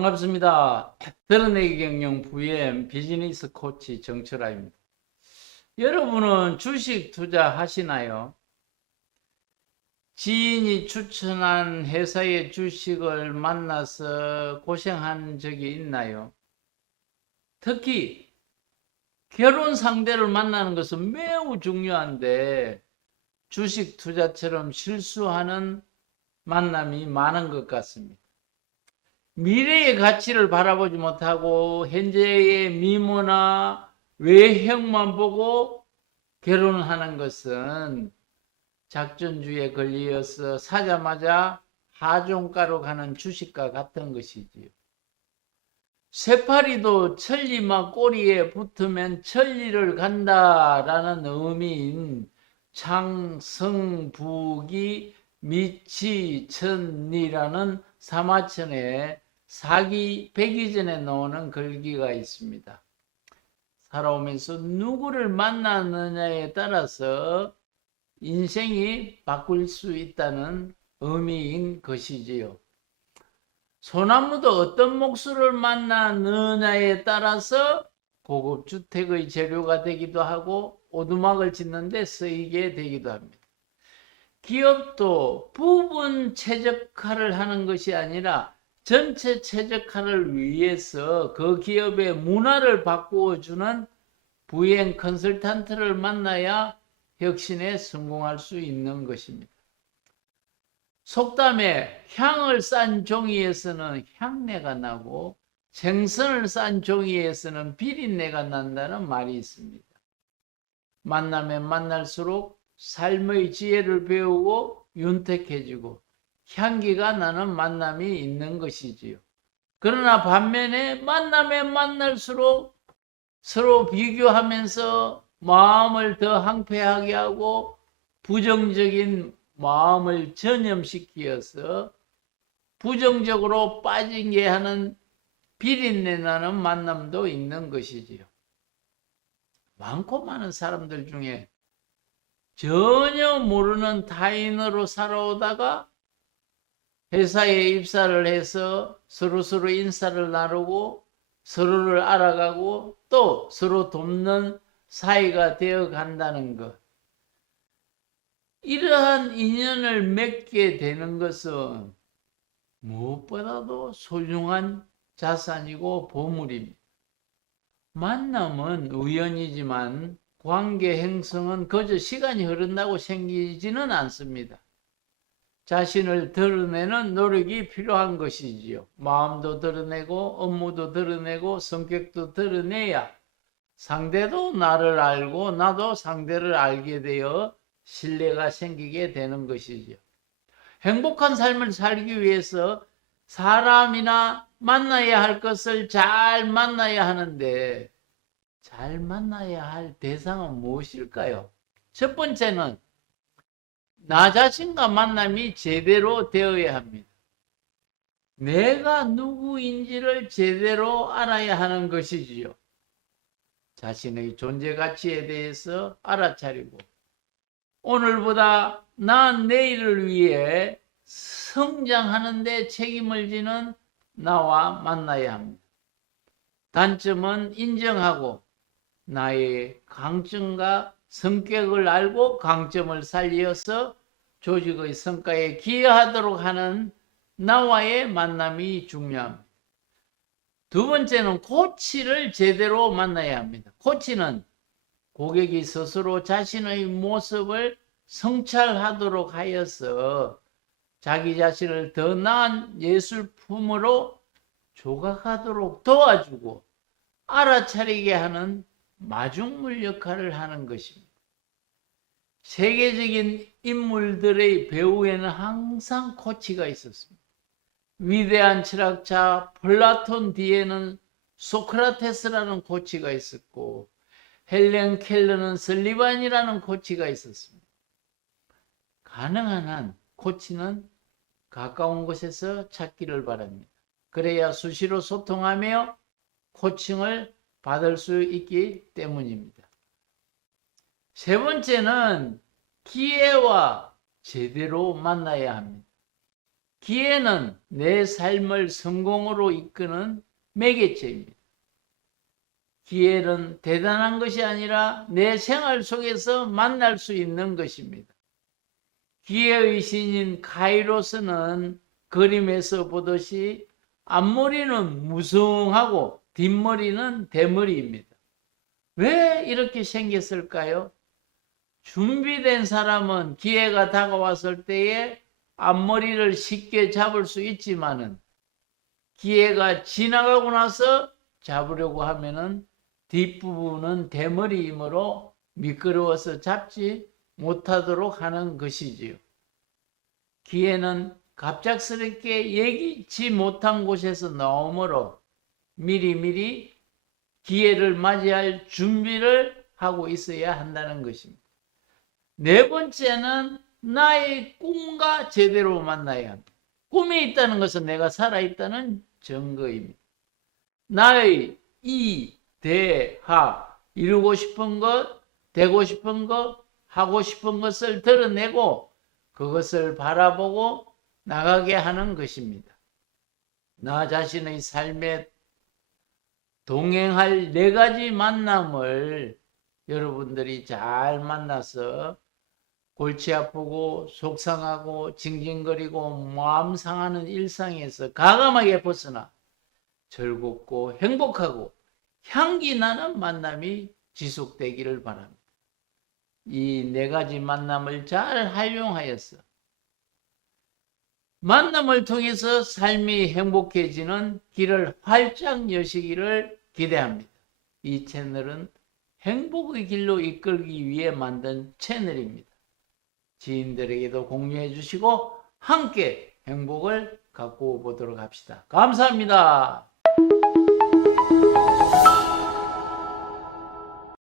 반갑습니다. 드러내기 경영 VM 비즈니스 코치 정철아입니다. 여러분은 주식 투자하시나요? 지인이 추천한 회사의 주식을 만나서 고생한 적이 있나요? 특히 결혼 상대를 만나는 것은 매우 중요한데 주식 투자처럼 실수하는 만남이 많은 것 같습니다. 미래의 가치를 바라보지 못하고 현재의 미모나 외형만 보고 결혼하는 것은 작전주의에 걸려서 사자마자 하종가로 가는 주식과 같은 것이지요. 쇠파리도 천리막 꼬리에 붙으면 천리를 간다라는 의미인 창성부기 미치천리라는 사마천의 사기 100이 전에 나오는 글귀가 있습니다. 살아오면서 누구를 만나느냐에 따라서 인생이 바꿀 수 있다는 의미인 것이지요. 소나무도 어떤 목수를 만나느냐에 따라서 고급 주택의 재료가 되기도 하고 오두막을 짓는 데 쓰이게 되기도 합니다. 기업도 부분 최적화를 하는 것이 아니라 전체 최적화를 위해서 그 기업의 문화를 바꾸어주는 부행 컨설턴트를 만나야 혁신에 성공할 수 있는 것입니다. 속담에 향을 싼 종이에서는 향내가 나고 생선을 싼 종이에서는 비린내가 난다는 말이 있습니다. 만나면 만날수록 삶의 지혜를 배우고 윤택해지고 향기가 나는 만남이 있는 것이지요. 그러나 반면에 만나면 만날수록 서로 비교하면서 마음을 더 항폐하게 하고 부정적인 마음을 전염시키어서 부정적으로 빠지게 하는 비린내 나는 만남도 있는 것이지요. 많고 많은 사람들 중에 전혀 모르는 타인으로 살아오다가 회사에 입사를 해서 서로 인사를 나누고 서로를 알아가고 또 서로 돕는 사이가 되어 간다는 것. 이러한 인연을 맺게 되는 것은 무엇보다도 소중한 자산이고 보물입니다. 만남은 우연이지만 관계 형성은 그저 시간이 흐른다고 생기지는 않습니다. 자신을 드러내는 노력이 필요한 것이지요. 마음도 드러내고 업무도 드러내고 성격도 드러내야 상대도 나를 알고 나도 상대를 알게 되어 신뢰가 생기게 되는 것이지요. 행복한 삶을 살기 위해서 사람이나 만나야 할 것을 잘 만나야 하는데 잘 만나야 할 대상은 무엇일까요? 첫 번째는 나 자신과 만남이 제대로 되어야 합니다. 내가 누구인지를 제대로 알아야 하는 것이지요. 자신의 존재 가치에 대해서 알아차리고 오늘보다 나은 내일을 위해 성장하는 데 책임을 지는 나와 만나야 합니다. 단점은 인정하고 나의 강점과 성격을 알고 강점을 살려서 조직의 성과에 기여하도록 하는 나와의 만남이 중요합니다. 두 번째는 코치를 제대로 만나야 합니다. 코치는 고객이 스스로 자신의 모습을 성찰하도록 하여서 자기 자신을 더 나은 예술품으로 조각하도록 도와주고 알아차리게 하는 마중물 역할을 하는 것입니다. 세계적인 인물들의 배후에는 항상 코치가 있었습니다. 위대한 철학자 플라톤 뒤에는 소크라테스라는 코치가 있었고 헬렌 켈러는 설리반이라는 코치가 있었습니다. 가능한 한 코치는 가까운 곳에서 찾기를 바랍니다. 그래야 수시로 소통하며 코칭을 받을 수 있기 때문입니다. 세 번째는 기회와 제대로 만나야 합니다. 기회는 내 삶을 성공으로 이끄는 매개체입니다. 기회는 대단한 것이 아니라 내 생활 속에서 만날 수 있는 것입니다. 기회의 신인 카이로스는 그림에서 보듯이 앞머리는 무성하고 뒷머리는 대머리입니다. 왜 이렇게 생겼을까요? 준비된 사람은 기회가 다가왔을 때에 앞머리를 쉽게 잡을 수 있지만은 기회가 지나가고 나서 잡으려고 하면은 뒷부분은 대머리이므로 미끄러워서 잡지 못하도록 하는 것이지요. 기회는 갑작스럽게 예기치 못한 곳에서 나오므로 미리미리 기회를 맞이할 준비를 하고 있어야 한다는 것입니다. 네 번째는 나의 꿈과 제대로 만나야 합니다. 꿈이 있다는 것은 내가 살아있다는 증거입니다. 나의 이대하, 이루고 싶은 것, 되고 싶은 것, 하고 싶은 것을 드러내고 그것을 바라보고 나가게 하는 것입니다. 나 자신의 삶에 동행할 4가지 만남을 여러분들이 잘 만나서 골치 아프고 속상하고 징징거리고 마음 상하는 일상에서 과감하게 벗어나 즐겁고 행복하고 향기 나는 만남이 지속되기를 바랍니다. 이 4가지 만남을 잘 활용하여서 만남을 통해서 삶이 행복해지는 길을 활짝 여시기를 기대합니다. 이 채널은 행복의 길로 이끌기 위해 만든 채널입니다. 지인들에게도 공유해 주시고 함께 행복을 갖고 보도록 합시다. 감사합니다.